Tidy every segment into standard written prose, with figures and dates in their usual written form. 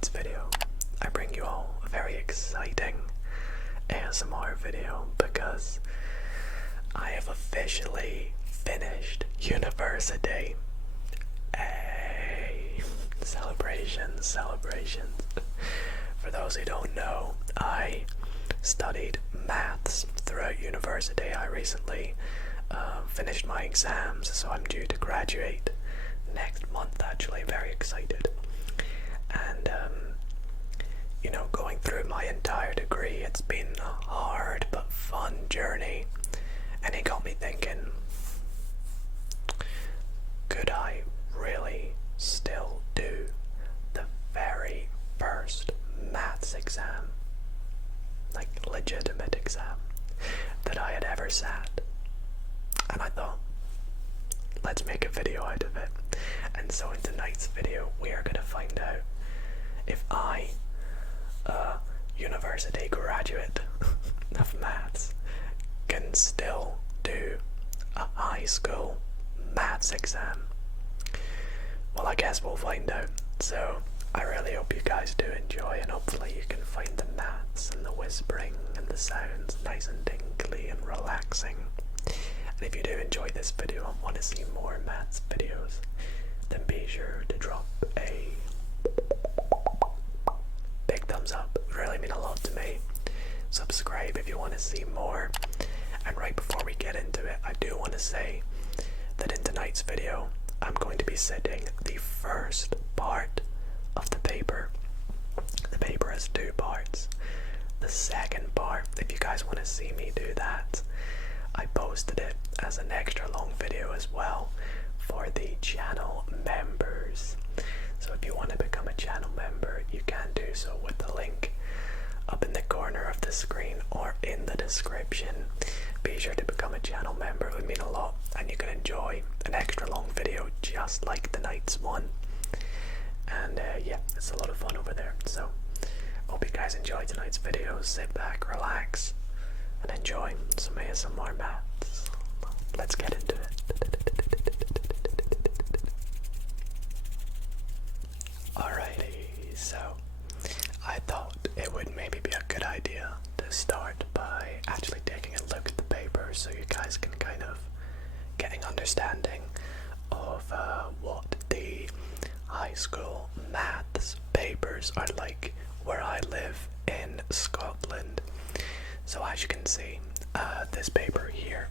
tonight's video, I bring you all a very exciting ASMR video because I have officially finished university. Hey, celebrations. For those who don't know, I studied maths throughout university. I recently finished my exams, so I'm due to graduate next month, actually. Very excited. And going through my entire degree, it's been a hard but fun journey, and it got me thinking, could I really still do the very first maths exam, like legitimate exam, that I had ever sat? And I thought, let's make a video out of it. And so in tonight's video, we are going to find out if I, a university graduate of maths, can still do a high school maths exam. Well, I guess we'll find out. So I really hope you guys do enjoy, and hopefully you can find the maths and the whispering and the sounds nice and tingly and relaxing. And if you do enjoy this video and want to see more maths videos, then be sure to drop a big thumbs up. It would really mean a lot to me. Subscribe if you want to see more. And right before we get into it, I do want to say that in tonight's video, I'm going to be sitting the first part of the paper. The paper has two parts. The second part, if you guys want to see me do that, I posted it as an extra long video as well for the channel members. So if you want to become a channel member, you can do so with the link up in the corner of the screen or in the description. Be sure to become a channel member. It would mean a lot, and you can enjoy an extra long video just like tonight's one. And yeah, it's a lot of fun over there. So hope you guys enjoy tonight's video. Sit back, relax, and enjoy some ASMR maths. Let's get into it. Alrighty, so I thought it would maybe be a good idea to start by actually taking a look at the paper so you guys can kind of get an understanding of what the high school maths papers are like where I live in Scotland. So as you can see, this paper here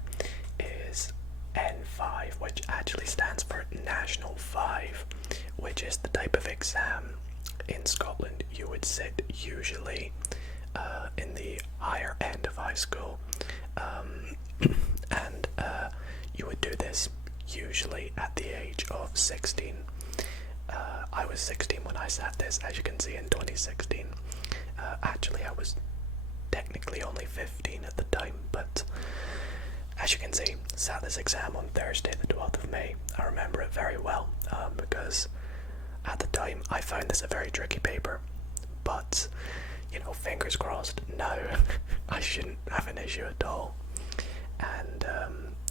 is N5, which actually stands for National 5, which is the type of exam in Scotland you would sit usually in the higher end of high school, and you would do this usually at the age of 16. I was 16 when I sat this, as you can see, in 2016. Actually, I was technically only 15 at the time, but as you can see, sat this exam on Thursday the 12th of May. I remember it very well because at the time I found this a very tricky paper, but fingers crossed, now I shouldn't have an issue at all. And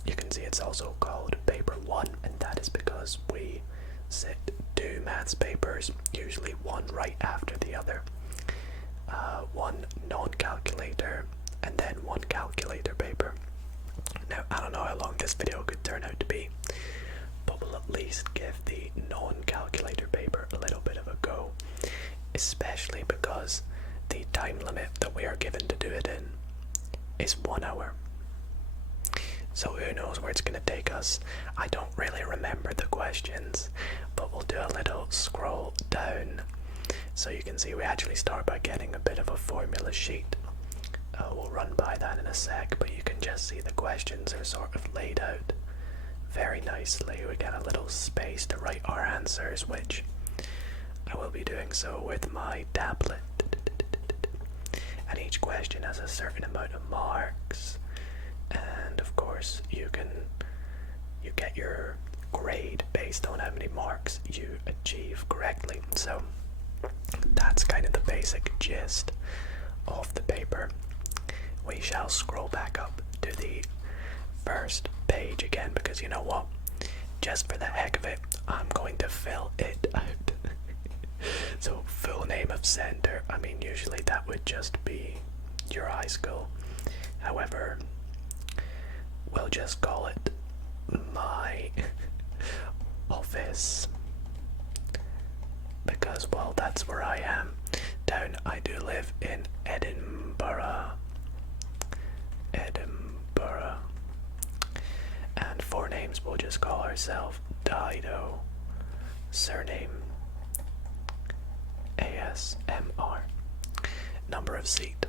you can see it's also called paper 1, and that is because we sit two maths papers, usually one right after the other. One non-calculator and then one calculator paper. Now, I don't know how long this video could turn out to be, but we'll at least give the non-calculator paper a little bit of a go, especially because the time limit that we are given to do it in is 1 hour. So who knows where it's going to take us. I don't really remember the questions, but we'll do a little scroll down. So you can see we actually start by getting a bit of a formula sheet. We'll run by that in a sec, but you can just see the questions are sort of laid out very nicely. We get a little space to write our answers, which I will be doing so with my tablet. And each question has a certain amount of marks, and of course you get your grade based on how many marks you achieve correctly. So that's kind of the basic gist of the paper. We shall scroll back up to the first page again, because you know what, just for the heck of it, I'm going to fill it out. So full name of center. I mean, usually that would just be your high school. However, we'll just call it my office because, well, that's where I am. I do live in Edinburgh. And for names, we'll just call ourselves Dido. Surname ASMR. Number of seat.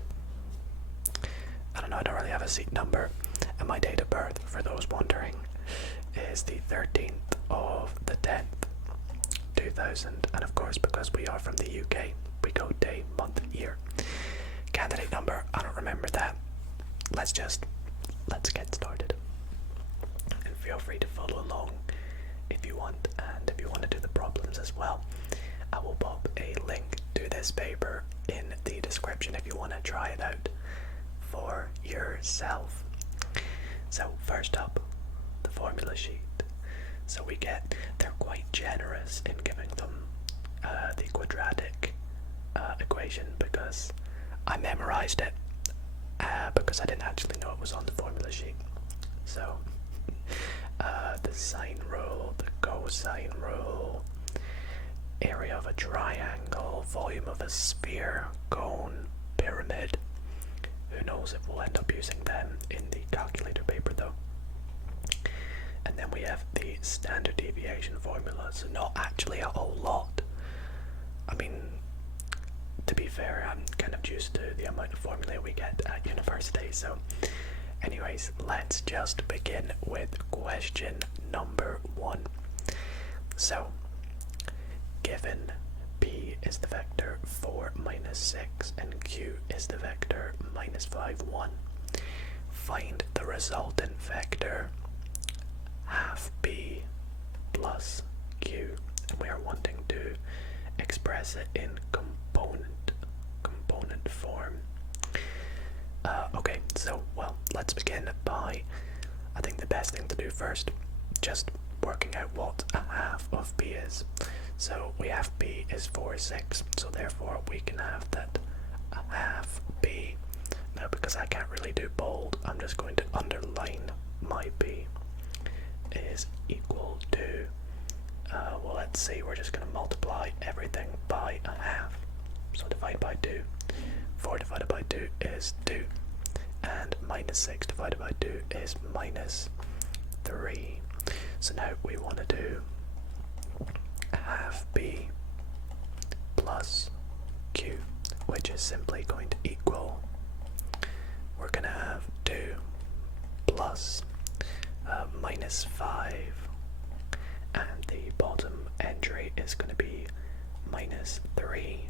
I don't know, I don't really have a seat number. And my date of birth, for those wondering, is the 13th of the 10th, 2000. And of course, because we are from the UK, we go day, month, year. Candidate number, I don't remember that. Let's get started. And feel free to follow along if you want, and if you want to do the problems as well. I will pop a link to this paper in the description if you want to try it out for yourself. So first up, the formula sheet. So they're quite generous in giving them the quadratic equation because I memorized it because I didn't actually know it was on the formula sheet. So the sine rule, the cosine rule, area of a triangle, volume of a sphere, cone, pyramid. Who knows if we'll end up using them in the calculator paper though. And then we have the standard deviation formula, so not actually a whole lot. I mean, to be fair, I'm kind of used to the amount of formulae we get at university, so anyways, let's just begin with question number 1. So, given P is the vector 4, minus 6, and Q is the vector minus 5, 1, find the resultant vector half B plus Q, and we are wanting to express it in component form. Okay, so, well, let's begin by, I think the best thing to do first, just working out what a half of B is. So we have B is 4, 6, so therefore we can have that a half B. Now because I can't really do bold, I'm just going to underline my B is equal to, well, let's see, we're just going to multiply everything by a half. So divide by 2. 4 divided by 2 is 2. And minus 6 divided by 2 is minus 3. So now we want to do half B plus Q, which is simply going to equal, we're going to have 2 plus minus 5, and the bottom entry is going to be minus 3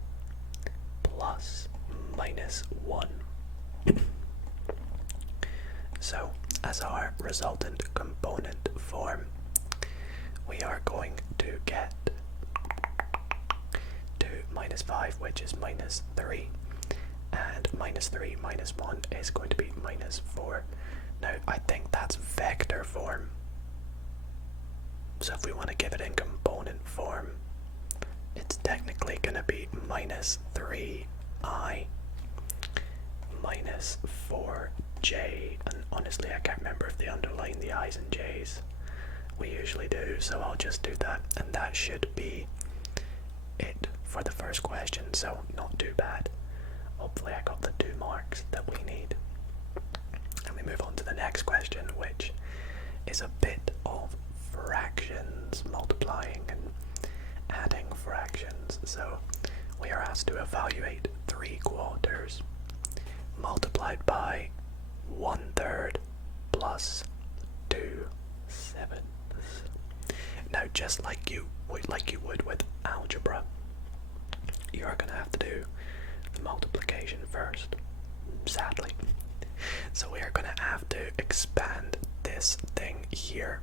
plus minus 1. So, as our resultant component form, we are going to get 2 minus 5, which is minus 3, and minus 3 minus 1 is going to be minus 4. Now, I think that's vector form. So if we want to give it in component form, it's technically going to be minus 3i minus 4j, and honestly I can't remember if they underline the i's and j's. We usually do, so I'll just do that, and that should be it for the first question, so not too bad. Hopefully I got the 2 marks that we need. And we move on to the next question, which is a bit of fractions, multiplying and adding fractions. So we are asked to evaluate 3 quarters multiplied by 1/3 plus 2/7. Now, just like you would with algebra, you are going to have to do the multiplication first, sadly. So we are going to have to expand this thing here,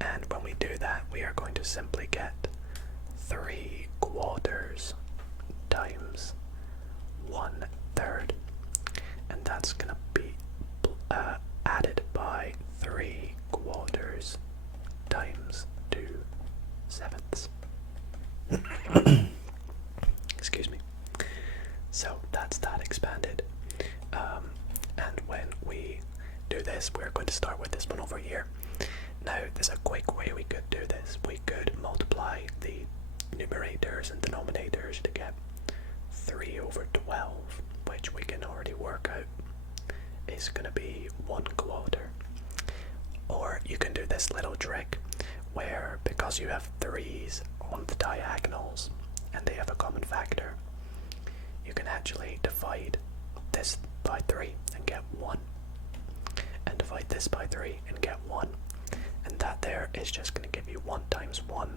and when we do that, we are going to simply get 3 quarters times 1/3, and that's going to be added by 3 quarters times 2/7. Excuse numerators and denominators to get 3 over 12, which we can already work out is going to be 1 quarter. Or you can do this little trick where, because you have 3's on the diagonals and they have a common factor, you can actually divide this by 3 and get 1, and divide this by 3 and get 1, and that there is just going to give you 1 times 1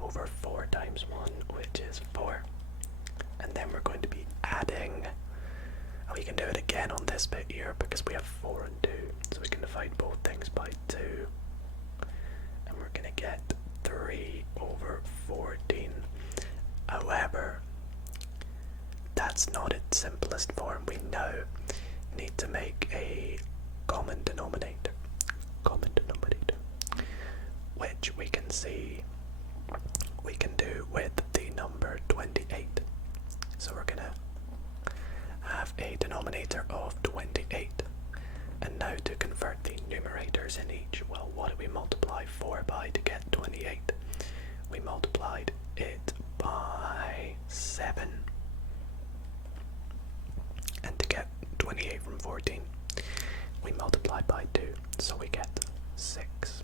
over 4 times 1, which is 4. And then we're going to be adding, and we can do it again on this bit here because we have 4 and 2, so we can divide both things by 2, and we're going to get 3 over 14. However, that's not its simplest form. We now need to make a common denominator, which we can see we can do with the number 28. So we're gonna have a denominator of 28, and now to convert the numerators in each, well, what did we multiply 4 by to get 28? We multiplied it by 7, and to get 28 from 14 we multiply by 2, so we get 6.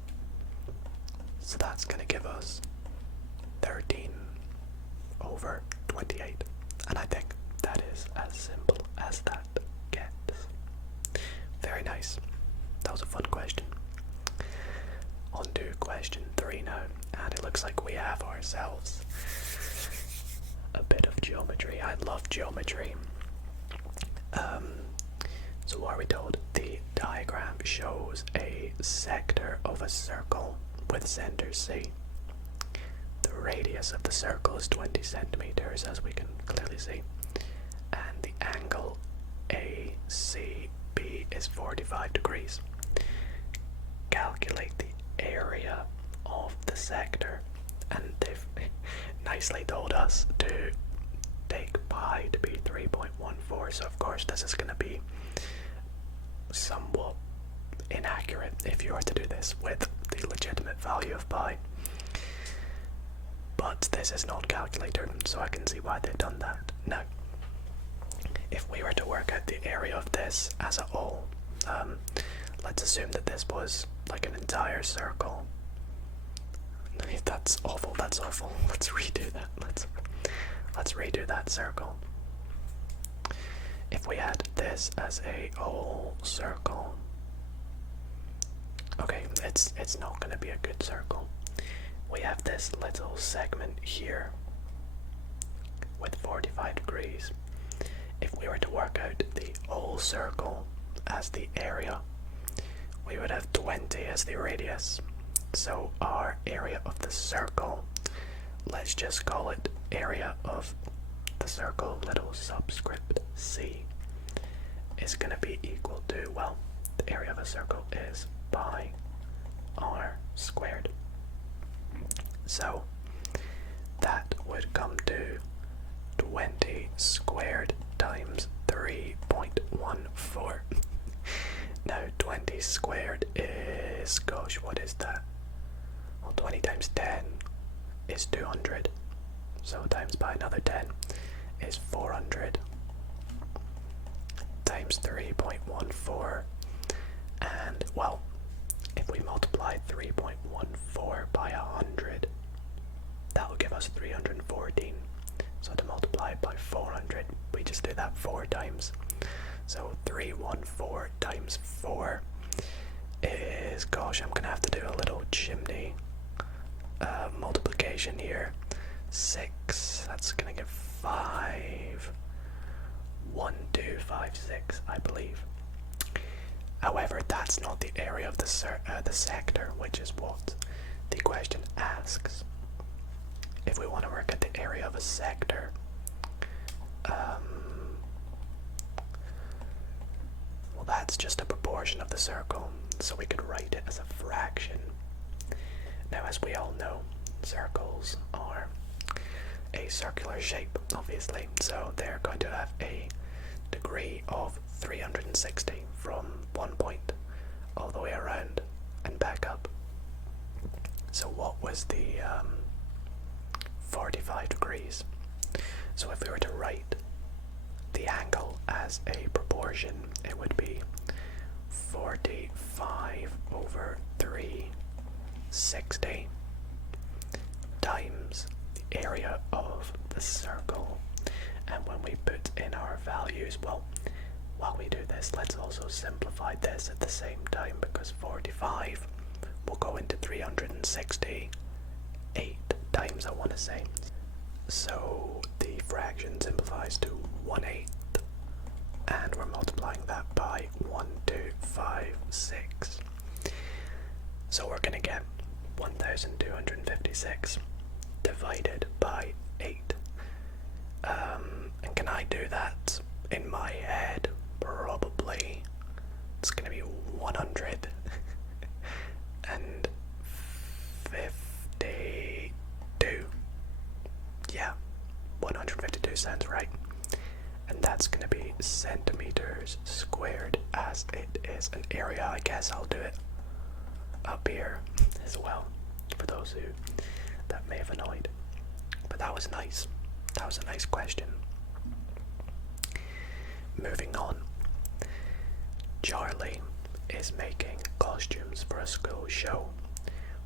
So that's going to give us 13 over 28, and I think that is as simple as that gets. Very nice. That was a fun question. On to question 3 now, and it looks like we have ourselves a bit of geometry. I love geometry. So what are we told? The diagram shows a sector of a circle with center C. The radius of the circle is 20 centimeters, as we can clearly see, and the angle ACB is 45 degrees. Calculate the area of the sector, and they've nicely told us to take pi to be 3.14, so of course this is going to be somewhat inaccurate if you were to do this with the legitimate value of pi, but this is not calculated, so I can see why they've done that. Now, if we were to work out the area of this as a whole, let's assume that this was like an entire circle. That's awful, that's awful. Let's redo that. Let's redo that circle. If we had this as a whole circle, okay, it's not going to be a good circle. We have this little segment here with 45 degrees. If we were to work out the whole circle as the area, we would have 20 as the radius. So our area of the circle, let's just call it area of the circle, little subscript c, is going to be equal to, well, the area of a circle is pi r squared. So that would come to 20 squared times 3.14. Now 20 squared is, gosh, what is that? Well, 20 times 10 is 200. So times by another 10 is 400. Times 3.14. And, well, if we multiply 3.14 by 100, that will give us 314. So to multiply it by 400, we just do that 4 times. So 314 times 4 is, gosh, I'm going to have to do a little chimney multiplication here. 6, that's going to give 5. 1, 2, 5, 6, I believe. However, that's not the area of the sector, which is what the question asks. If we want to work at the area of a sector, well, that's just a proportion of the circle, so we could write it as a fraction. Now, as we all know, circles are a circular shape, obviously, so they're going to have a degree of 360 from one point all the way around and back up. So what was the 45 degrees. So if we were to write the angle as a proportion, it would be 45 over 360 times the area of the circle. And when we put in our values, well, while we do this, let's also simplify this at the same time, because 45 will go into 368 times, I want to say. So the fraction simplifies to 1/8, and we're multiplying that by 1256. So we're going to get 1256 divided by 8. And can I do that in my head? Probably. It's going to be 152. Yeah, 152 sounds right. And that's going to be centimeters squared, as it is an area. I guess I'll do it up here as well, for those who that may have annoyed. But that was nice. That was a nice question. Moving on. Charlie is making costumes for a school show.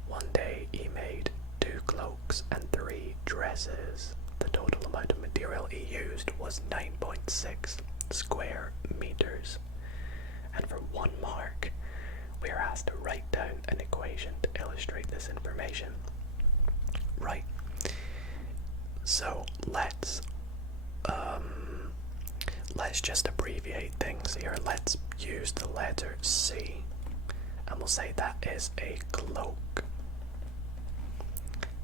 One day he made 2 cloaks and 3 dresses. The total amount of material he used was 9.6 square meters. And for 1 mark, we are asked to write down an equation to illustrate this information. Right. So let's just abbreviate things here. Let's use the letter C, and we'll say that is a cloak,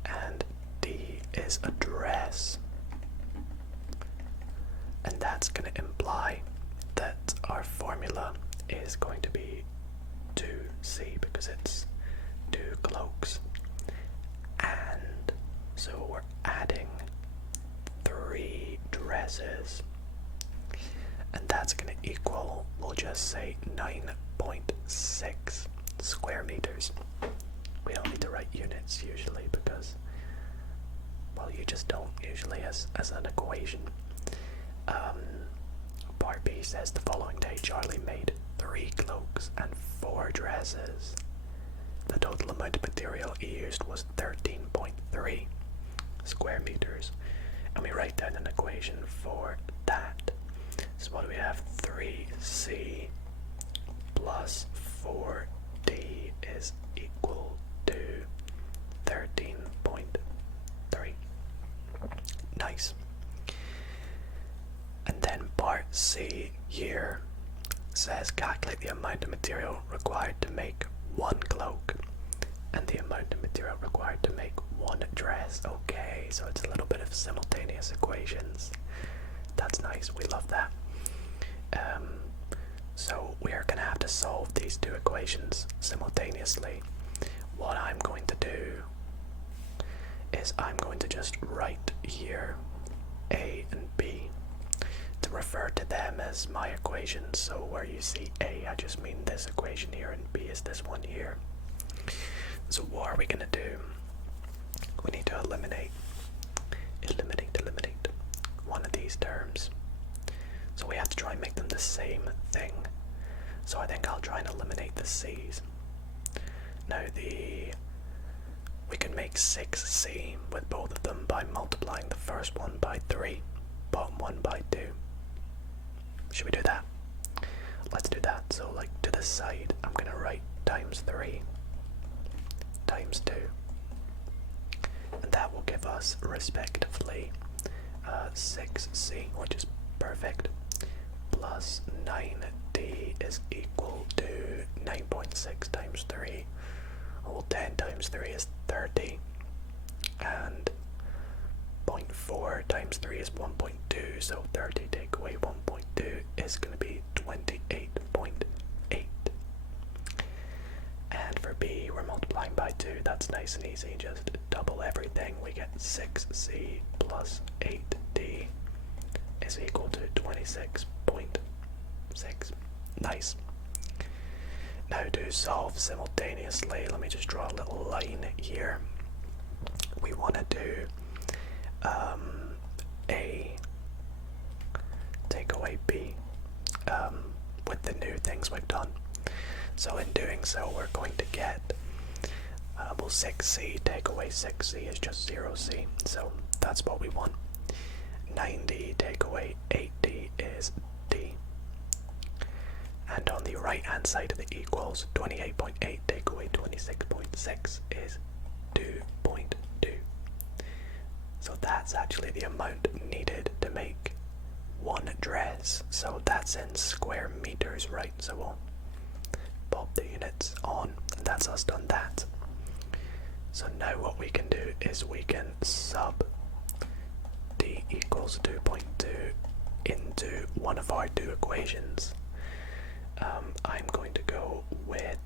and D is a dress, and that's going to imply that our formula is going to be 2C, because it's 2 cloaks, and so we're adding 3 dresses, and that's going to equal, we'll just say 9.6 square meters. We don't need to write units usually, because, well, you just don't usually as an equation. Part B says the following day Charlie made 3 cloaks and 4 dresses. The total amount of material he used was 13.3 square meters, and we write down an equation for that. So what do we have? 3C plus 4D is equal to 13.3. Nice. And then part C here says calculate the amount of material required to make 1 cloak and the amount of material required to make 1 dress. Okay, so it's a little bit of simultaneous equations. That's nice, we love that. So we are going to have to solve these 2 equations simultaneously. What I'm going to do is I'm going to just write here A and B to refer to them as my equations. So where you see A, I just mean this equation here, and B is this one here. So what are we going to do? We need to eliminate one of these terms. So we have to try and make them the same thing. So I think I'll try and eliminate the C's. Now we can make 6C with both of them by multiplying the first one by 3, bottom one by 2. Should we do that? Let's do that. So like to the side, I'm going to write times 3 times 2. And that will give us respectively 6C, which is perfect, plus 9D is equal to 9.6 times 3. Well, 10 times 3 is 30, and 0.4 times 3 is 1.2, so 30 take away 1.2 is going to be 28.8. And for B, we're multiplying by 2. That's nice and easy. Just double everything. We get 6C plus 8D is equal to 26.6. Nice. Now to solve simultaneously, let me just draw a little line here. We want to do A, take away B, with the new things we've done. So in doing so, we're going to get, well, 6C, take away 6C is just 0C, so that's what we want. 9D, take away 8D is D. And on the right hand side of the equals, 28.8 take away 26.6 is 2.2. So that's actually the amount needed to make one dress. So that's in square meters, right? So we'll pop the units on, and that's us done that. So now what we can do is we can sub D equals 2.2 into one of our two equations. I'm going to go with,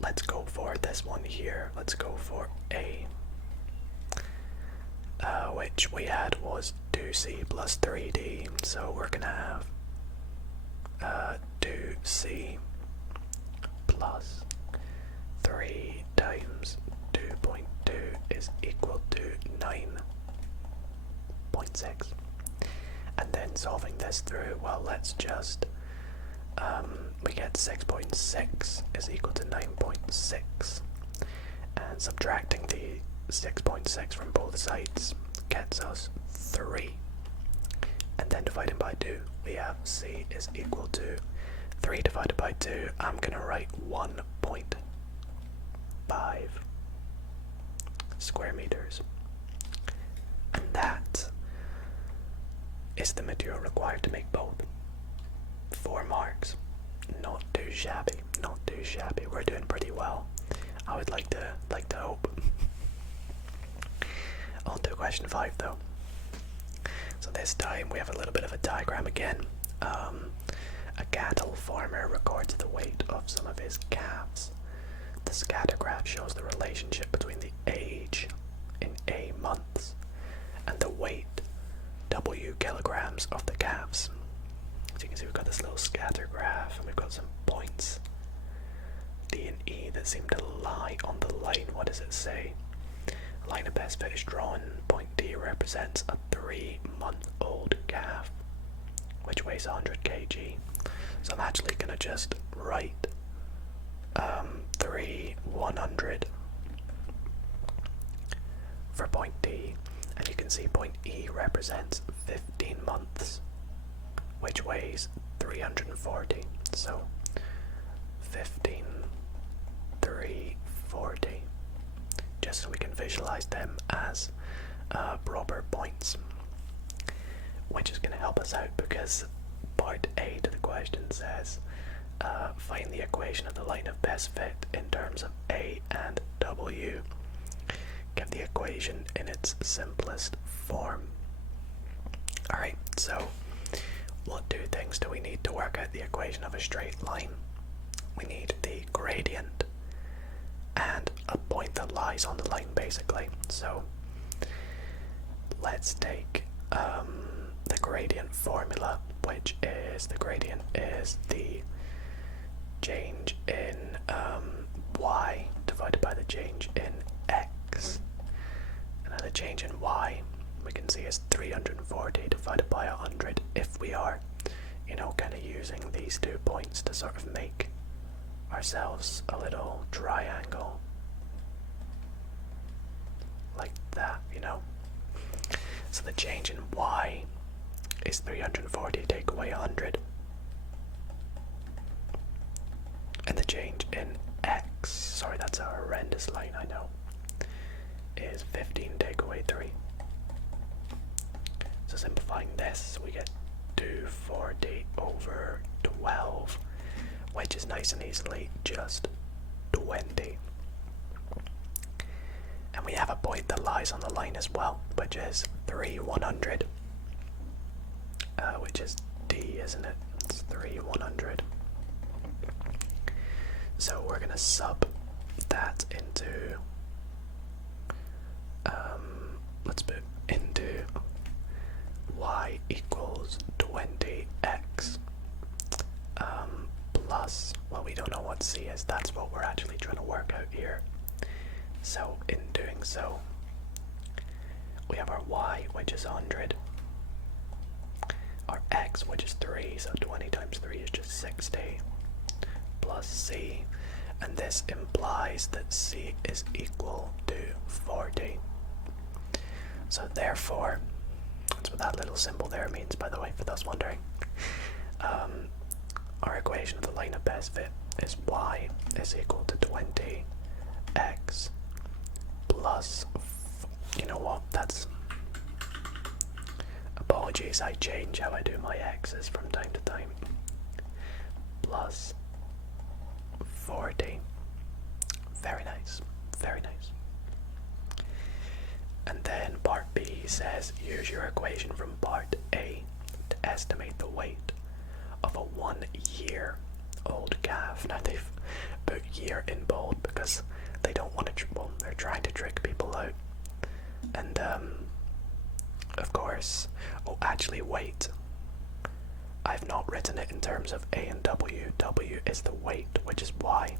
let's go for this one here. Let's go for A, which we had was 2C plus 3D. So we're going to have 2C plus 3 times 2.2 is equal to 9.6. And then solving this through, well, let's just, we get 6.6 is equal to 9.6. And subtracting the 6.6 from both sides gets us 3. And then dividing by 2, we have C is equal to 3 divided by 2. I'm going to write 1.5 square meters. And that is the material required to make both. 4 marks. Not too shabby, not too shabby. We're doing pretty well. I would like to hope. On to question 5 though. So this time we have a little bit of a diagram again. A cattle farmer records the weight of some of his calves. The scatter graph shows the relationship between the age in A months and the weight W kilograms of the calves. So you can see we've got this little scatter graph and we've got some points D and E that seem to lie on the line. What does it say? A line of best fit is drawn. Point D represents a 3-month-old calf which weighs 100 kg. So I'm actually going to just write 100 for point D, and you can see point E represents 15 months, which weighs 340. So 15, 340, just so we can visualize them as proper points, which is going to help us out because part A to the question says find the equation of the line of best fit in terms of A and W. Get the equation in its simplest form. Alright, so what two things do we need to work out the equation of a straight line? We need the gradient and a point that lies on the line, basically. So let's take the gradient formula, which is the gradient is the change in y divided by the change in x. And then the change in y we can see is 340 divided by 100 if we are, kind of using these 2 points to sort of make ourselves a little triangle like that, So the change in y is 340 take away 100. And the change in x, sorry that's a horrendous line, I know, is 15 take away 3. So simplifying this, we get 240 over 12, which is nice and easily just 20. And we have a point that lies on the line as well, which is 100, which is D, isn't it? It's 100. So we're going to sub that into, let's put into y equals 20x plus, well, we don't know what c is, that's what we're actually trying to work out here. So in doing so, We have our y, which is 100. Our x, which is 3, so 20 times 3 is just 60. Plus c. And this implies that c is equal to 40. So therefore, that's what that little symbol there means, by the way, for those wondering. Our equation of the line of best fit is y is equal to 20x plus, you know what, that's, apologies, I change how I do my x's from time to time, plus 40. Very nice, very nice. And then part B says, use your equation from part A to estimate the weight of a 1 year old calf. Now they've put year in bold because they don't want to, well, they're trying to trick people out. And of course, oh actually wait, I've not written it in terms of A and W. W is the weight, which is Y.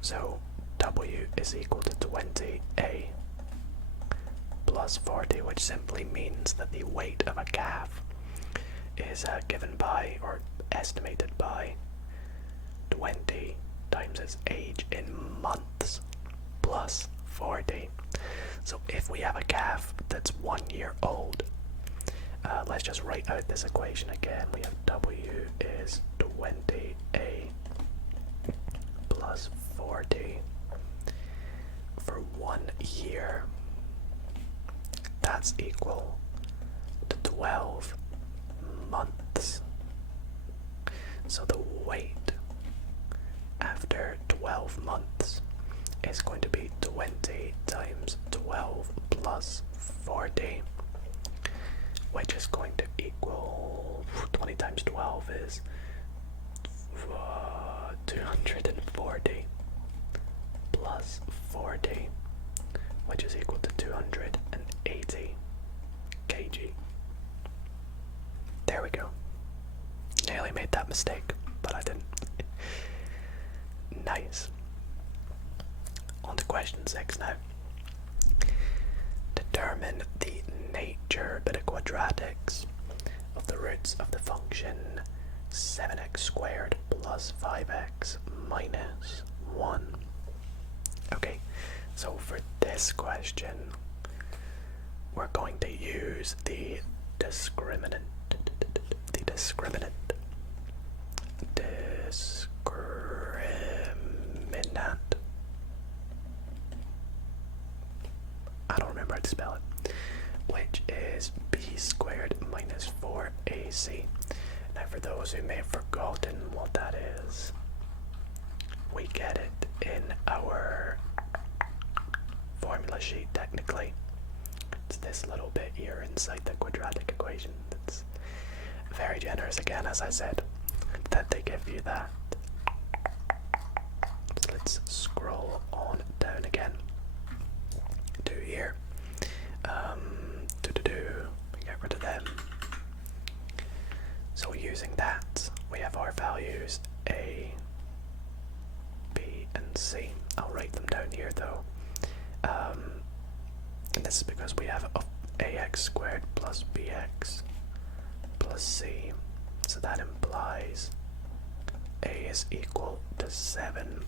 So W is equal to 20A plus 40, which simply means that the weight of a calf is given by, or estimated by, 20 times its age in months plus 40. So if we have a calf that's 1 year old, let's just write out this equation again. We have W is 20A plus 40 for 1 year. That's equal to 12 months. So the weight after 12 months is going to be 20 times 12 plus 40, which is going to equal, 20 times 12 is 240 plus 40, which is equal to 280 kg. There we go. Nearly made that mistake, but I didn't. Nice. On to question 6 now. Determine the nature, bit of quadratics, of the roots of the function 7x squared plus 5x minus 1. Okay, so for this question, we're going to use the discriminant. I don't remember how to spell it. Which is b squared minus 4ac. Now for those who may have forgotten what that is, we get it in our formula sheet technically. It's this little bit here inside the quadratic equation. That's very generous again, as I said, that they give you that. So let's scroll on down again to here. Get rid of them. So using that, we have our values A, B, and C. I'll write them down here though. And this is because we have ax squared plus bx plus c. So that implies A is equal to 7,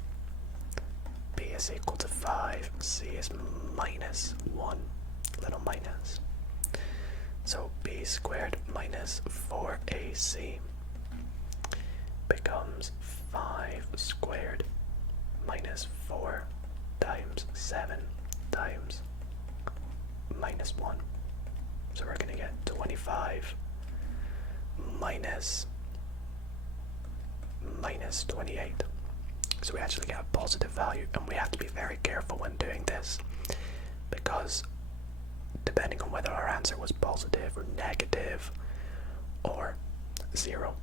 B is equal to 5, C is minus 1, little minus. So b squared minus 4ac becomes 5 squared minus 4 times 7 times minus 1. So we're going to get 25 minus 28. So we actually get a positive value, and we have to be very careful when doing this, because depending on whether our answer was positive or negative or 0,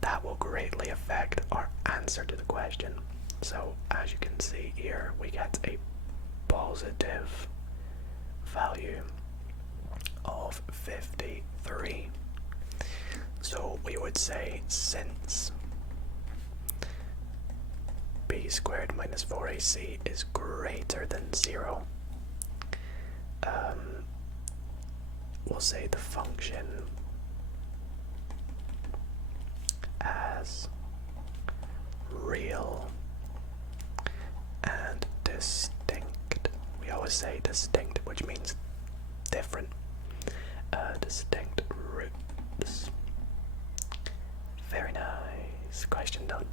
that will greatly affect our answer to the question. So as you can see here, we get a positive value of 53. So we would say, since b squared minus 4ac is greater than 0, we'll say the function as real and distinct. We always say distinct, which means different. Distinct roots. Very nice. Question done.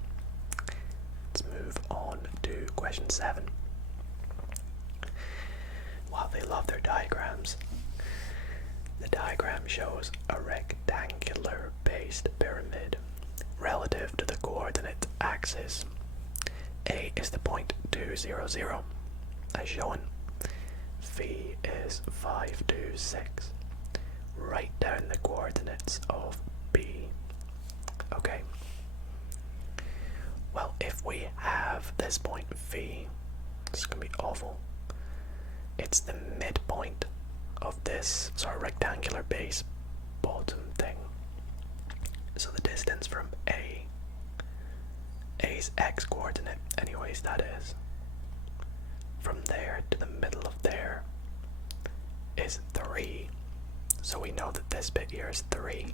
Let's move on to question 7. Wow, they love their diagrams. The diagram shows a rectangular based pyramid relative to the coordinate axis. A is the point 2, 0, 0, as shown. V is 5, 2, 6. Write down the coordinates of B. Okay. Well, if we have this point V, this is going to be awful. It's the midpoint of this sort of rectangular base bottom thing. So the distance from A's x coordinate, anyways, that is, from there to the middle of there is 3. So we know that this bit here is 3.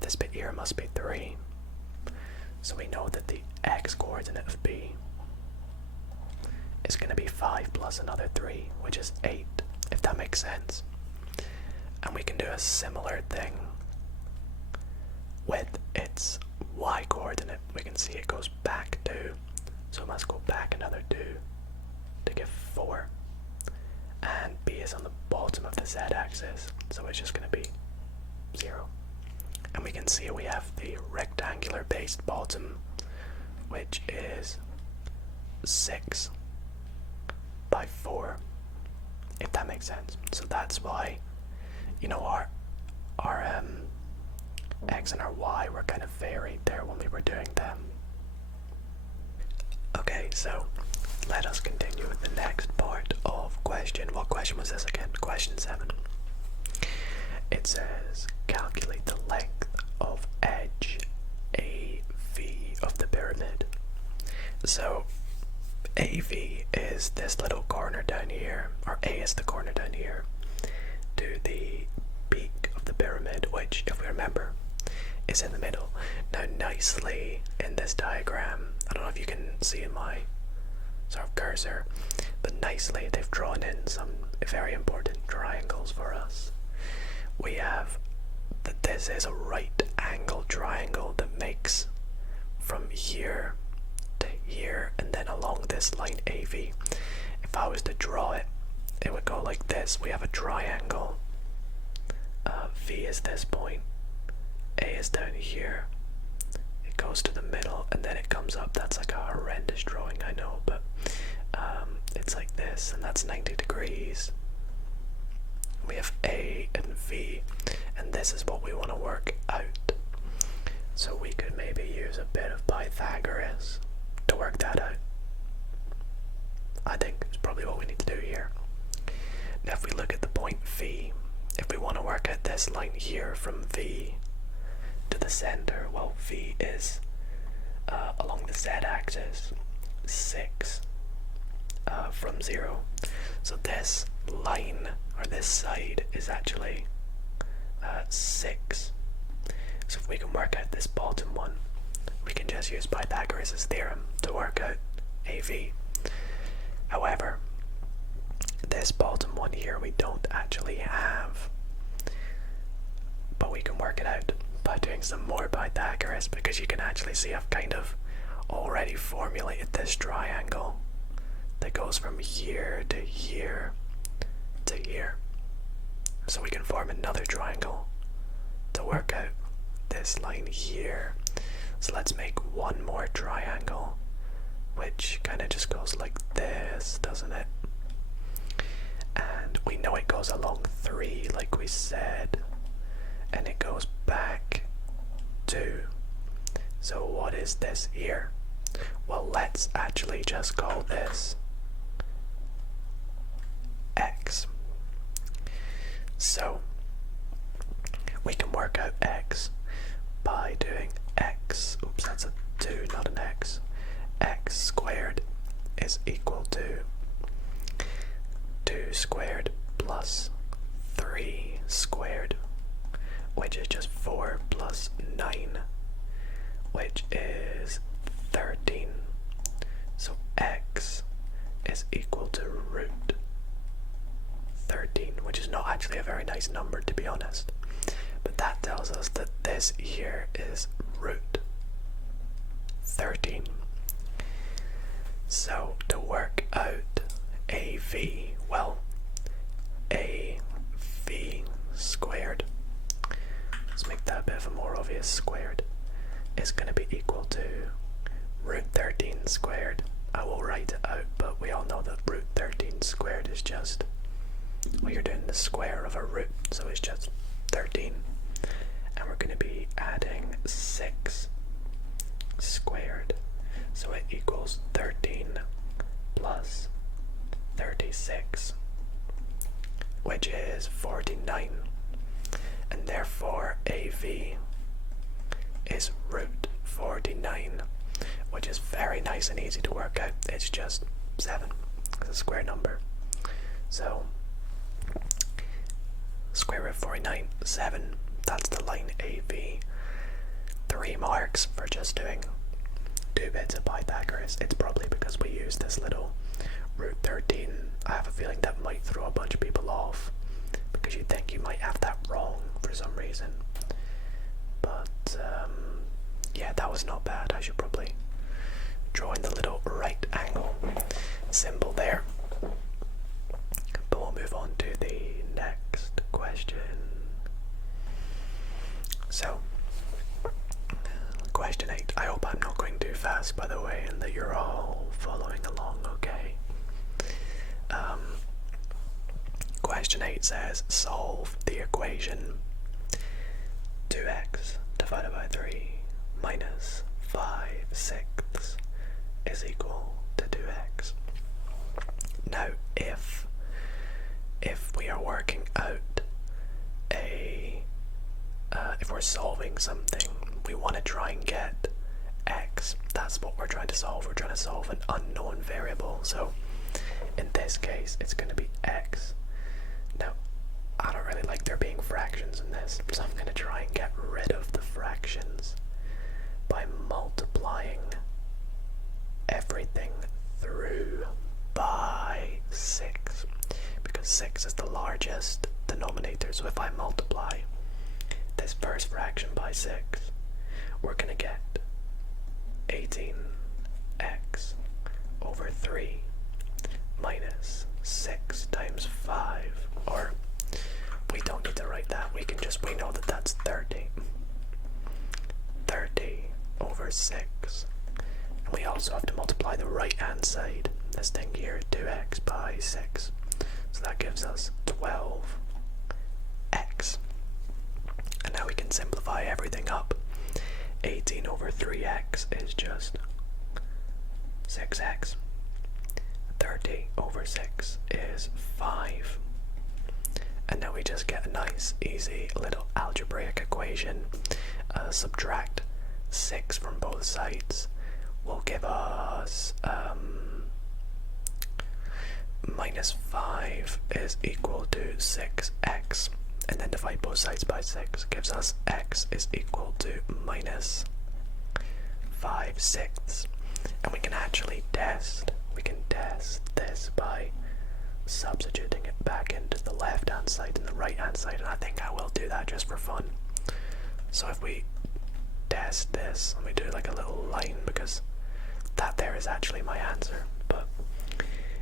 This bit here must be 3. So we know that the x coordinate of B is going to be 5 plus another 3, which is 8, if that makes sense. And we can do a similar thing with its y coordinate. We can see it goes back 2, so it must go back another 2 to give 4. And B is on the bottom of the z-axis, so it's just going to be 0. And we can see we have the rectangular based bottom, which is 6 by 4, if that makes sense. So that's why, you know, our x and our y were kind of varied there when we were doing them. Okay, so let us continue with the next part of question. What question was this again? Question 7. It says, calculate the length of edge AV of the pyramid. So AV is this little corner down here, or A is the corner down here, to the peak of the pyramid, which, if we remember, is in the middle. Now, nicely in this diagram, I don't know if you can see in my sort of cursor, but nicely they've drawn in some very important triangles for us. We have that this is a right angle triangle that makes from here to here and then along this line AV. If I was to draw it, it would go like this. We have a triangle. V is this point, A is down here, it goes to the middle and then it comes up. That's like a horrendous drawing, I know, but it's like this, and that's 90 degrees. We have A and V, and this is what we want to work out. So we could maybe use a bit of Pythagoras to work that out. I think it's probably what we need to do here. Now if we look at the point V, if we want to work out this line here from V to the center, well, V is along the z-axis 6 from 0. So this line, or this side, is actually 6. So if we can work out this bottom one, we can just use Pythagoras' theorem to work out AV. However, this bottom one here we don't actually have, but we can work it out by doing some more Pythagoras, because you can actually see I've kind of already formulated this triangle that goes from here to here to here. So we can form another triangle to work out this line here. So let's make one more triangle, which kind of just goes like this, doesn't it? And we know it goes along 3, like we said, and it goes back 2. So what is this here? Well, let's actually just call this x. So we can work out x by doing x, oops, that's a 2, not an x. X squared is equal to 2 squared root 13, which is not actually a very nice number, to be honest. But that tells us that this here is root 13. So to work out AV, well, AV squared, let's make that a bit of a more obvious squared, is going to be equal to root 13 squared. I will write it out, but we all know that root 13 squared is just, well, you're doing the square of a root, so it's just 13. And we're going to be adding 6 squared, so it equals 13 plus 36, which is 49. And therefore AV is root 49, which is very nice and easy to work out. It's just 7. It's a square number. So square root of 49, 7. That's the line AV. 3 marks for just doing 2 bits of Pythagoras. It's probably because we use this little root 13. I have a feeling that might throw a bunch of people off because you think you might have that wrong for some reason. But yeah, that was not bad. I should probably draw in the little right angle symbol there. But we'll move on to the next question. So, question 8. I hope I'm not going too fast, by the way, and that you're all following along okay. Question 8 says, solve the equation 2x divided by 3 minus 5/6 is equal to 2x. Now, if we are working out if we're solving something, we want to try and get x. That's what we're trying to solve. We're trying to solve an unknown variable. So in this case, it's going to be x. Now, I don't really like there being fractions in this, so I'm going to try and get rid of the fractions by multiplying everything through by 6, because 6 is the largest denominator. So if I multiply this first fraction by 6, we're going to get 18x over 3 minus 6 times 5, or we don't need to write that, we know that that's 30 over 6. And we also have to multiply the right hand side, this thing here, 2x by 6, so that gives us 12x. And now we can simplify everything up. 18 over 3x is just 6x. 30 over 6 is 5. And now we just get a nice, easy little algebraic equation. Subtract 6 from both sides will give us minus 5 is equal to 6x. And then divide both sides by 6 gives us x is equal to minus 5/6. And we can actually test this by substituting it back into the left hand side and the right hand side, and I think I will do that just for fun. So if we test this, let me do like a little line, because that there is actually my answer. But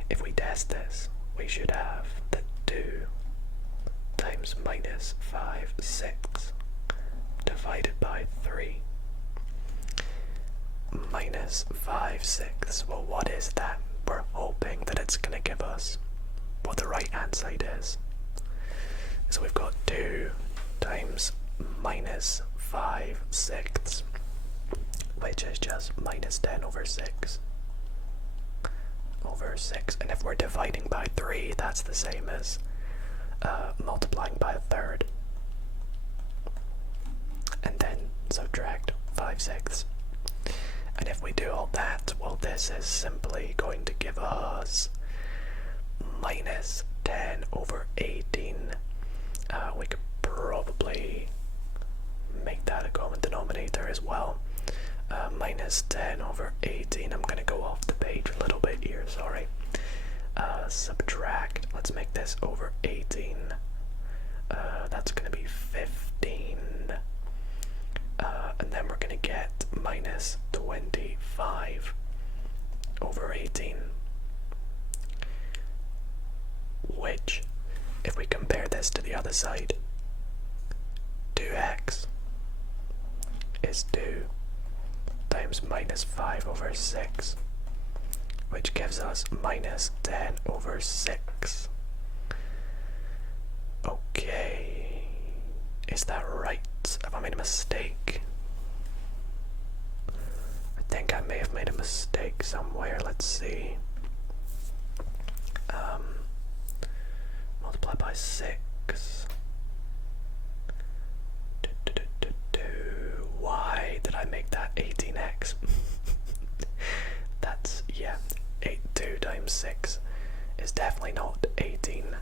if we test this, we should have that 2 times minus 5/6 divided by 3 minus 5/6. Well, what is that? We're hoping that it's going to give us what the right hand side is. So we've got 2 times minus 5/6, which is just minus 10 over 6. And if we're dividing by 3, that's the same as multiplying by a third. And then subtract 5/6. And if we do all that, well, this is simply going to give us minus 10 over 18. We could probably make that a common denominator as well. Minus 10 over 18. I'm going to go off the page a little bit here, sorry. Subtract, let's make this over 18. That's going to be 15. And then we're going to get minus 25 over 18. Which, if we compare this to the other side, 2x is 2 times minus 5 over 6, which gives us minus 10 over 6. Okay, is that right? Have I made a mistake? I think I may have made a mistake somewhere. Let's see. Multiply by 6. Why did I make that 18x? That's, yeah, 2 times 6 is definitely not 18.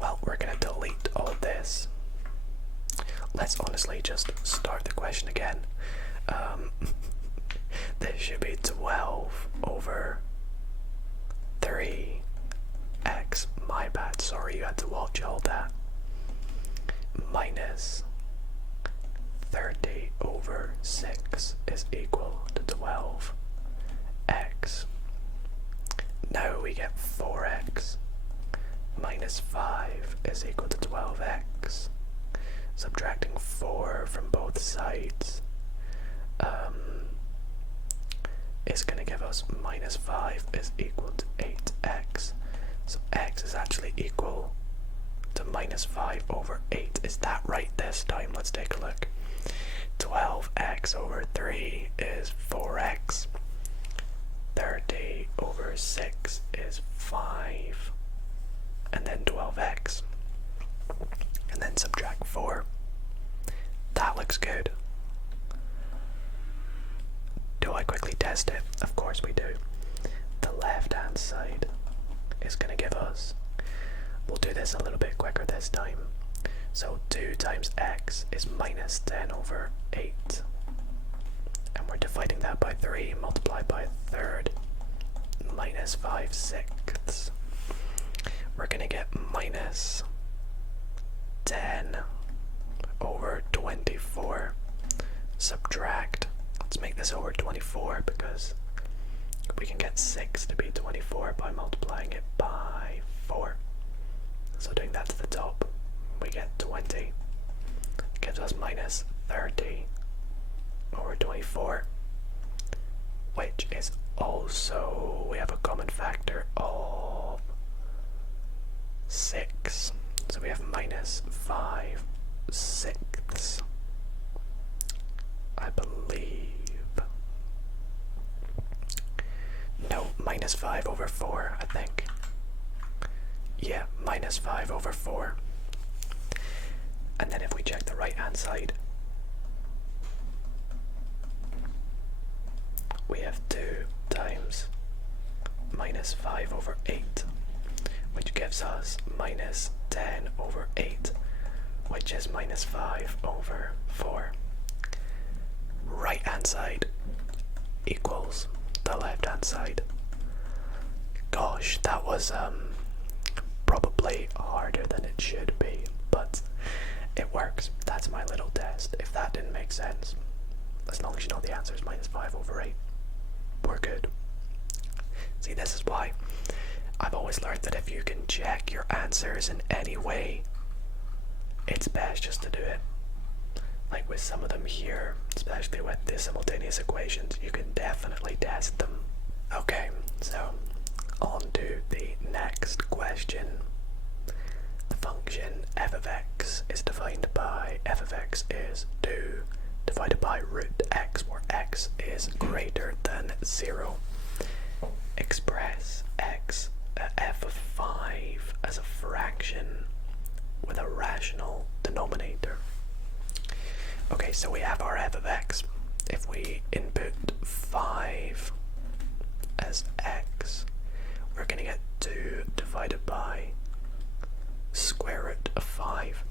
Well, we're gonna delete all of this. Let's honestly just start the question again. This should be 12 over 3x. My bad, sorry you had to watch all that. Minus 30 over 6 is equal to 12x. Now we get 4x minus 5 is equal to 12x. Subtracting 4 from both sides is going to give us minus 5 is equal to 8x. So x is actually equal to minus 5 over 8. Is that right this time? Let's take a look. 12x over 3 is 4x. 30 over 6 is 5. And then 12x. And then subtract 4. That looks good. Do I quickly test it? Of course we do. The left hand side is going to give us, we'll do this a little bit quicker this time. So 2 times x is minus 10 over 8. And we're dividing that by 3, multiplied by a third, minus 5/6. We're going to get minus 10 over 24. Subtract. Let's make this over 24 because we can get 6 to be 24 by multiplying it by 4. So doing that to the top, we get 20. Gives us minus 30 over 24, which is also, we have a common factor of 6. So we have minus 5/6, I believe. No, minus 5 over 4, I think. Yeah, minus 5 over 4. And then if we check the right hand side, we have 2 times minus 5 over 8, which gives us minus 10 over 8, which is minus 5 over 4. Right hand side equals the left hand side. Gosh, that was probably harder than it should be, but it works. That's my little test. If that didn't make sense, as long as you know the answer is minus 5 over 8, we're good. See, this is why I've always learned that if you can check your answers in any way, it's best just to do it. Like with some of them here, especially with the simultaneous equations, you can definitely test them. Okay, so on to the next question. The function f of x is defined by f of x is 2 divided by root x, where x is greater than 0. Express x f of 5 as a fraction with a rational denominator. Okay, so we have our f of x. If we input 5 as x, we're going to get 2 divided by square root of 5.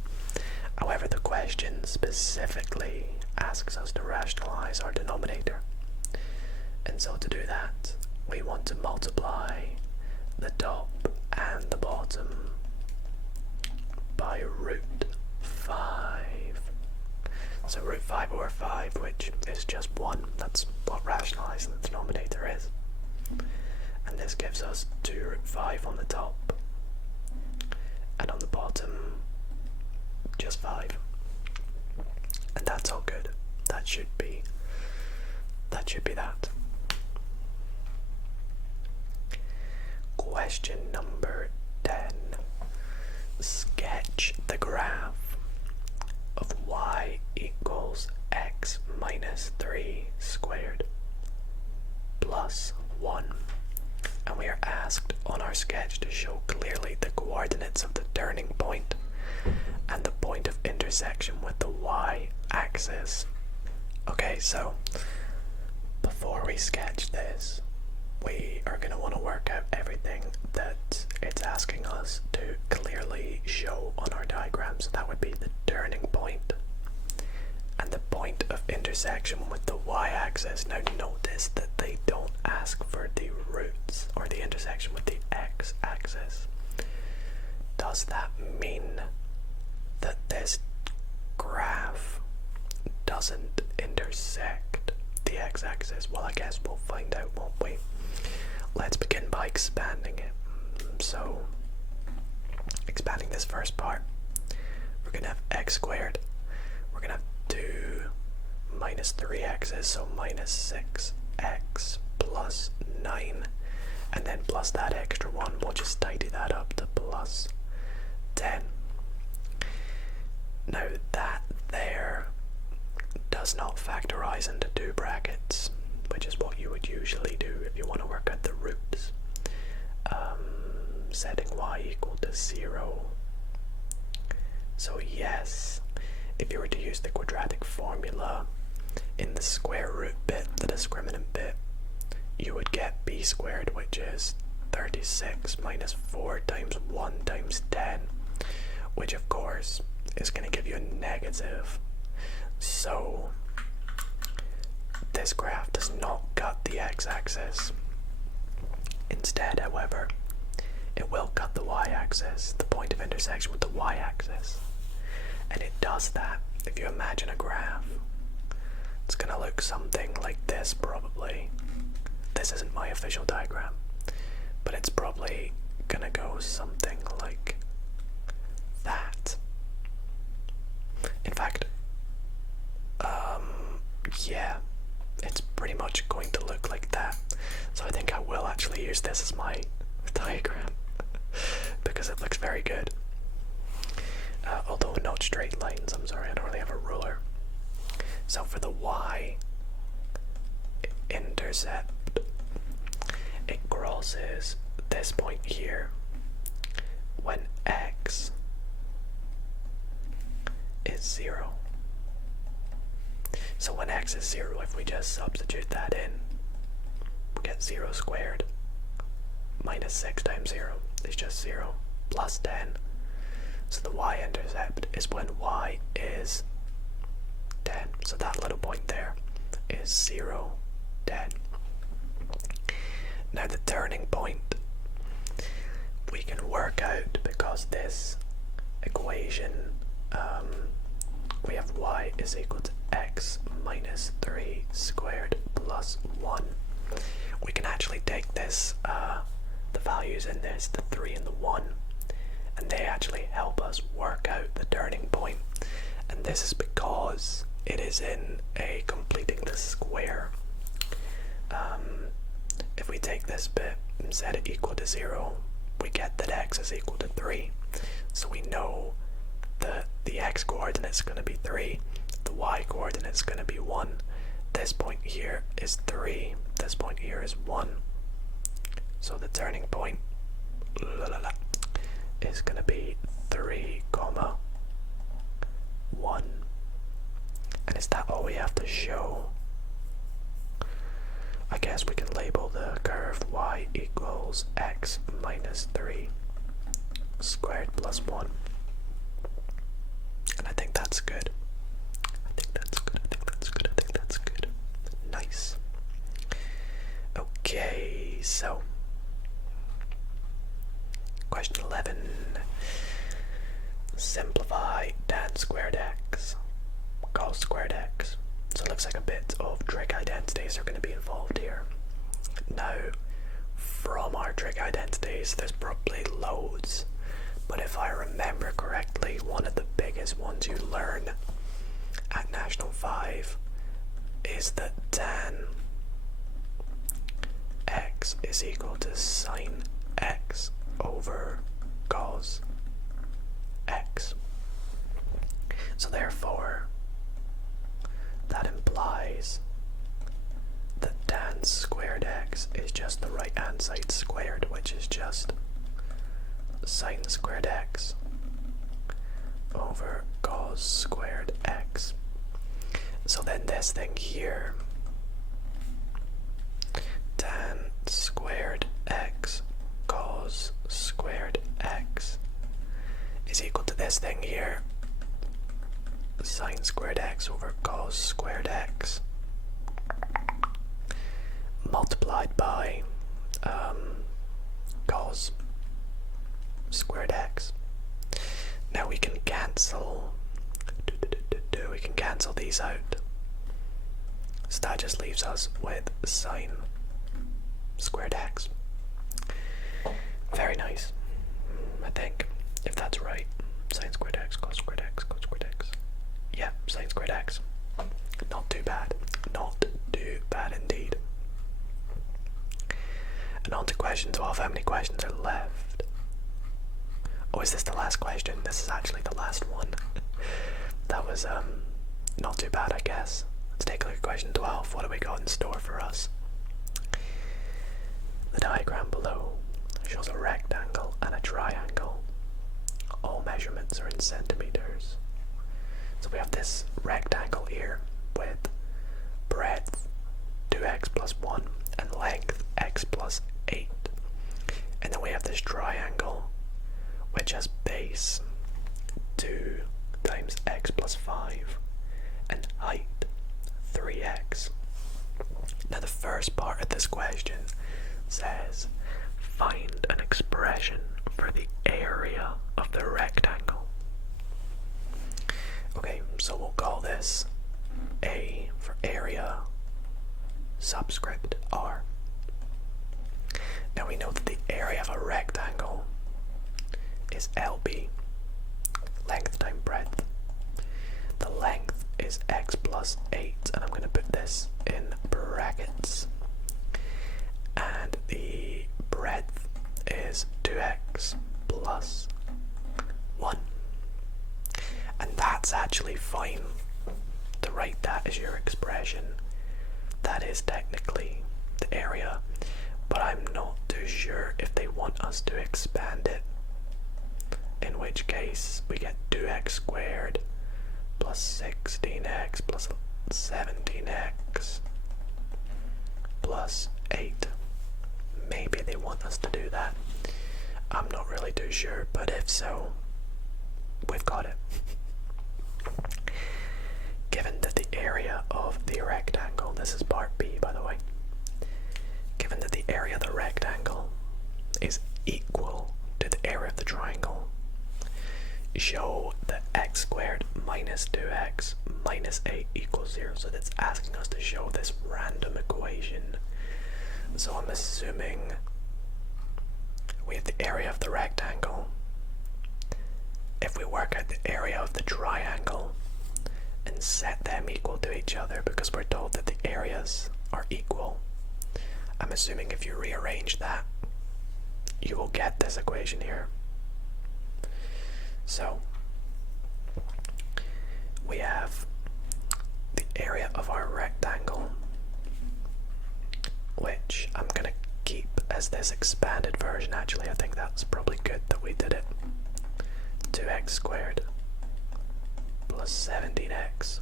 However, the question specifically asks us to rationalize our denominator. And so to do that, we want to multiply the top and the bottom by root 5. So root 5 over 5, which is just 1. That's what rationalising the denominator is. And this gives us 2 root 5 on the top. And on the bottom, just 5. And that's all good. That should be that. Question number 10. Sketch the graph of y equals x minus 3 squared plus 1. And we are asked on our sketch to show clearly the coordinates of the turning point and the point of intersection with the y-axis. Okay, so before we sketch this, we are going to want to work out everything that it's asking us to clearly show on our diagram. So that would be the turning point and the point of intersection with the y-axis. Now notice that they don't ask for the roots or the intersection with the x-axis. Does that mean that this graph doesn't intersect the x-axis? Well, I guess we'll find out, won't we? Let's begin by expanding it. So, expanding this first part, we're going to have x squared. We're going to have 2 minus 3x's, so minus 6x plus 9. And then plus that extra 1, we'll just tidy that up to plus 10. Now that there does not factorize into 2 brackets, which is what you would usually do if you want to work out the roots. Setting y equal to 0. So yes, if you were to use the quadratic formula in the square root bit, the discriminant bit, you would get b squared, which is 36 minus 4 times 1 times 10, which of course is going to give you a negative. So this graph does not cut the x-axis. Instead, however, it will cut the y-axis, the point of intersection with the y-axis. And it does that. If you imagine a graph, it's going to look something like this probably. This isn't my official diagram, but it's probably going to go something like that. In fact, yeah, it's pretty much going to look like that. So I think I will actually use this as my diagram because it looks very good. Although not straight lines, I'm sorry, I don't really have a ruler. So for the y-intercept, it crosses this point here when x is 0. So when x is 0, if we just substitute that in, we get 0 squared minus 6 times 0 is just 0 plus 10. So the y-intercept is when y is 10. So that little point there is 0, 10. Now the turning point we can work out because this equation, we have y is equal to x minus 3 squared plus 1. We can actually take this, the values in this, the 3 and the 1, and they actually help us work out the turning point. And this is because it is in a completing the square. If we take this bit and set it equal to 0, we get that x is equal to 3. So we know that the x coordinate is going to be 3, the y coordinate is going to be 1. This point here is 3, this point here is 1. So the turning point is going to be 3, 1. And is that all we have to show? I guess we can label the curve y equals x minus 3 squared plus 1. And I think that's good. Nice. Okay, So, question 11. Simplify tan squared x, cos squared x. So it looks like a bit of trig identities are going to be involved here. Now, from our trig identities, there's probably loads, but if I remember correctly, one of the biggest ones you learn at National 5 is that tan x is equal to sine x over cos x. So therefore, that implies that tan squared x is just the right hand side squared, which is just sine squared x over cos squared x. So then this thing here, tan squared x cos squared x, is equal to this thing here, sine squared x over cos squared x, multiplied by cos squared x. Now we can cancel these out, so that just leaves us with sine squared x. Very nice, I think, if that's right. Sine squared x, cos squared x, cos squared x. Yeah, sine squared x. Not too bad. Not too bad indeed. And on to question 12. How many questions are left? Oh, is this the last question? This is actually the last one. That was not too bad, I guess. Let's take a look at question 12. What do we got in store for us? The diagram below shows a rectangle and a triangle. All measurements are in centimeters. So we have this rectangle here with breadth 2x plus 1 and length x plus 8. And then we have this triangle which has base 2 times x plus 5 and height 3x. Now the first part of this question says find an expression for the area of the rectangle. Okay, so we'll call this A for area, subscript r. Now we know that the area of a rectangle is LB, length times breadth. The length is x plus 8, and I'm going to put this in brackets. And the breadth is 2x plus 1. And that's actually fine to write that as your expression. That is technically the area, but I'm not too sure if they want us to expand it, in which case we get 2x squared plus 16x plus 17x plus 8. Maybe they want us to do that. I'm not really too sure, but if so, we've got it. Given that the area of the rectangle, this is part B by the way, given that the area of the rectangle is equal to the area of the triangle, show that x squared minus 2x minus 8 equals 0. So that's asking us to show this random equation. So I'm assuming we have the area of the rectangle. If we work out the area of the triangle and set them equal to each other, because we're told that the areas are equal, I'm assuming if you rearrange that, you will get this equation here. So we have the area of our rectangle, which I'm going to keep as this expanded version. Actually, I think that's probably good that we did it. 2x squared plus 17x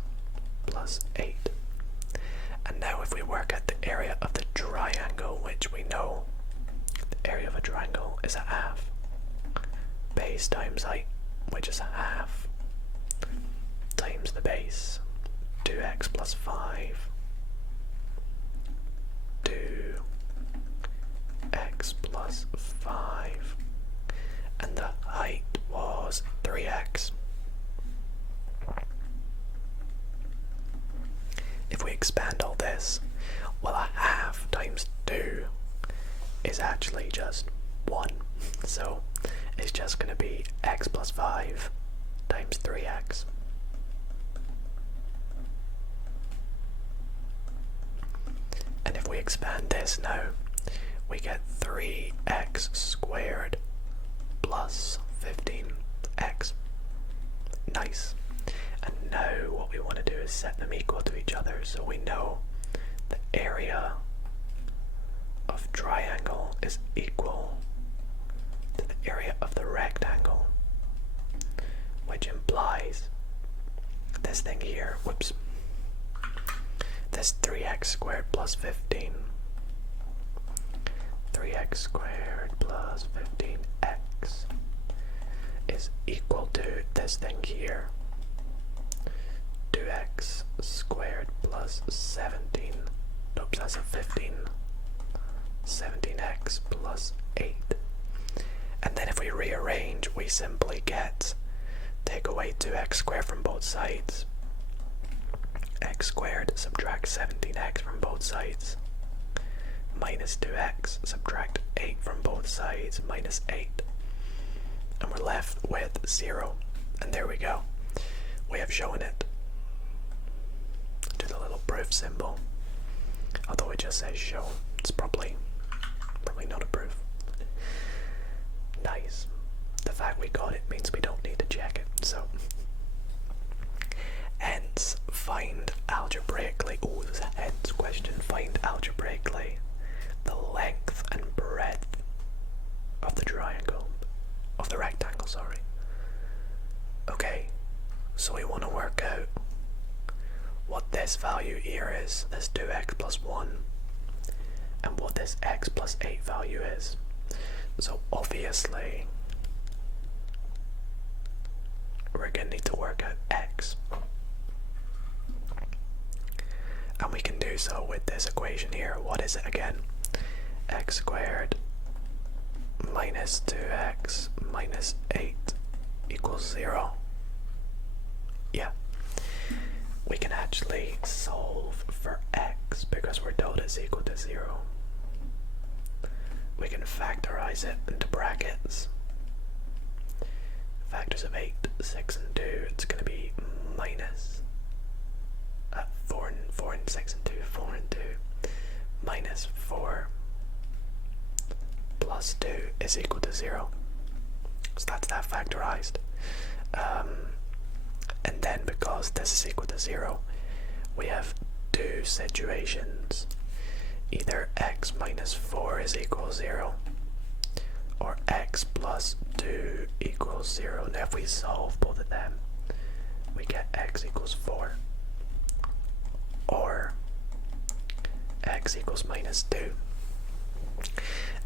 plus 8. And now if we work out the area of the triangle, which we know the area of a triangle is a half, base times height, which is a half, times the base, 2x plus 5, 2x 3x. If we expand all this, well, a half times 2 is actually just 1. So it's just going to be x plus 5 times 3x. And if we expand this now, we get 3x squared plus 15x. Nice. And now what we want to do is set them equal to each other, so we know the area of triangle is equal to the area of the rectangle, which implies this thing here, whoops, this 3x squared plus 15, 3x squared plus 15x is equal to this thing here, 2x squared plus 17, oops, that's a 15, 17x plus 8. And then if we rearrange, we simply get, take away 2x squared from both sides, x squared, subtract 17x from both sides, minus 2x, subtract 8 from both sides, minus 8. And we're left with 0. And there we go. We have shown it. Do the little proof symbol. Although it just says show. It's probably not a proof. Nice. The fact we got it means we don't need to check it. So, hence, find algebraically. Oh, there's a hence question. Find algebraically the length and breadth of the triangle, of the rectangle, sorry. Okay, so we want to work out what this value here is, this 2x plus 1, and what this x plus 8 value is. So obviously, we're going to need to work out x. And we can do so with this equation here. What is it again? X squared minus 2x minus 8 equals 0. Yeah. We can actually solve for x because we're told it's equal to 0. We can factorize it into brackets. Factors of 8, 6 and 2, it's going to be minus 4 and 6 and 2, 4 and 2, minus 4 plus 2 is equal to 0. So that's that factorized. And then because this is equal to 0, we have two situations. Either x minus 4 is equal to 0, or x plus 2 equals 0. Now if we solve both of them, we get x equals 4, or x equals minus 2.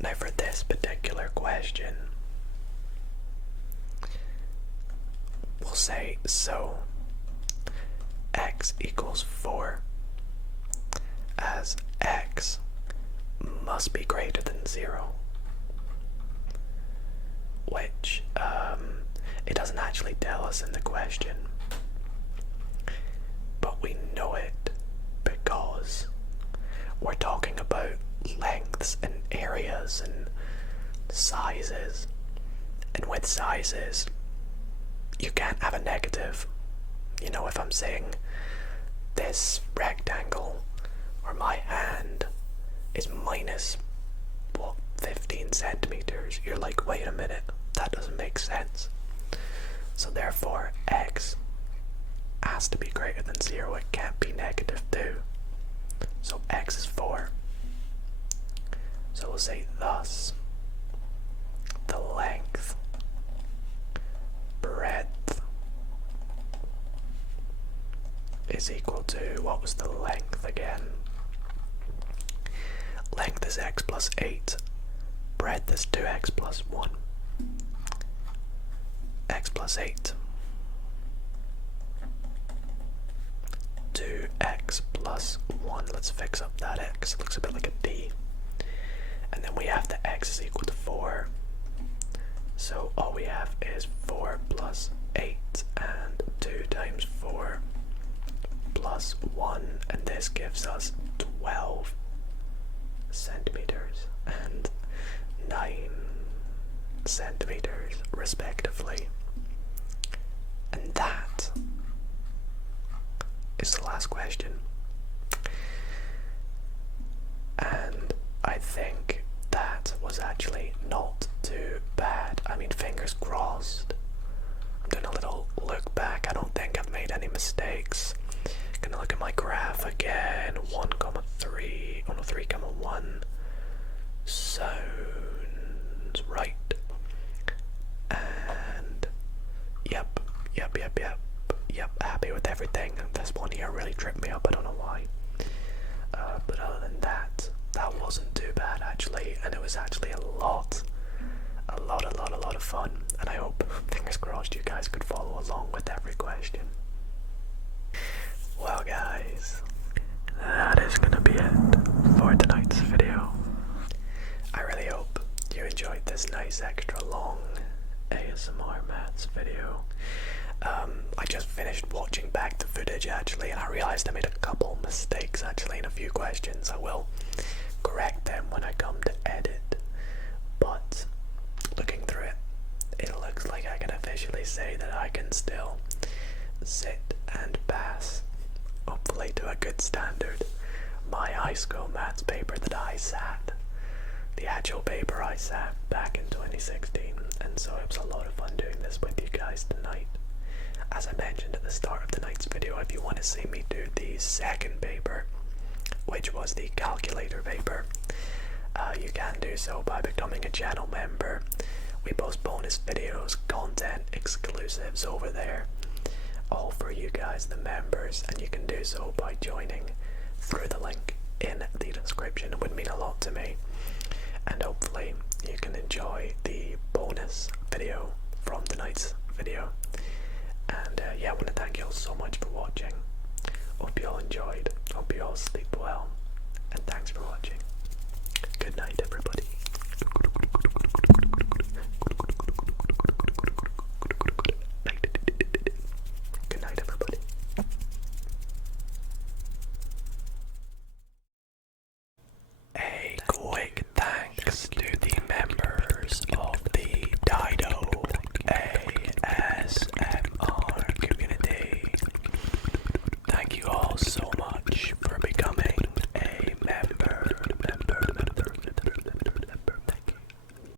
Now for this particular question, we'll say, so x equals 4 as x must be greater than 0, which it doesn't actually tell us in the question, but we know it because we're talking about lengths and areas and sizes, and with sizes you can't have a negative. You know, if I'm saying this rectangle or my hand is minus 15 centimeters, you're like, wait a minute, that doesn't make sense. So therefore x has to be greater than 0. It can't be negative 2. So x is 4. So we'll say thus the length, breadth is equal to, what was the length again? Length is x plus 8, breadth is 2x plus 1. X plus 8, 2x plus 1, let's fix up that x, it looks a bit like a D. And then we have the x is equal to 4, So all we have is 4 plus 8 and 2 times 4 plus 1, and this gives us 12 centimeters and 9 centimeters respectively. And that is the last question. And I think that was actually not too bad. I mean, fingers crossed. I'm doing a little look back. I don't think I've made any mistakes. Gonna look at my graph again. 1,3, oh no, 3,1 sounds right. And yep, happy with everything. This one here really tripped me up, I don't know why. But other than that, that wasn't too bad actually, and it was actually a lot of fun, and I hope, fingers crossed, you guys could follow along with every question. Well guys, that is gonna be it for tonight's video. I really hope you enjoyed this nice extra long ASMR maths video. I just finished watching back the footage actually, and I realised I made a couple mistakes actually in a few questions. I will correct them when I come to edit, but looking through it, it looks like I can officially say that I can still sit and pass, hopefully to a good standard, my high school maths paper that I sat, the actual paper I sat back in 2016, and so it was a lot of fun doing this with you guys tonight. As I mentioned at the start of tonight's video, if you want to see me do the second paper, which was the calculator paper, you can do so by becoming a channel member. We post bonus videos, content exclusives over there, all for you guys, the members, and you can do so by joining through the link in the description. It would mean a lot to me.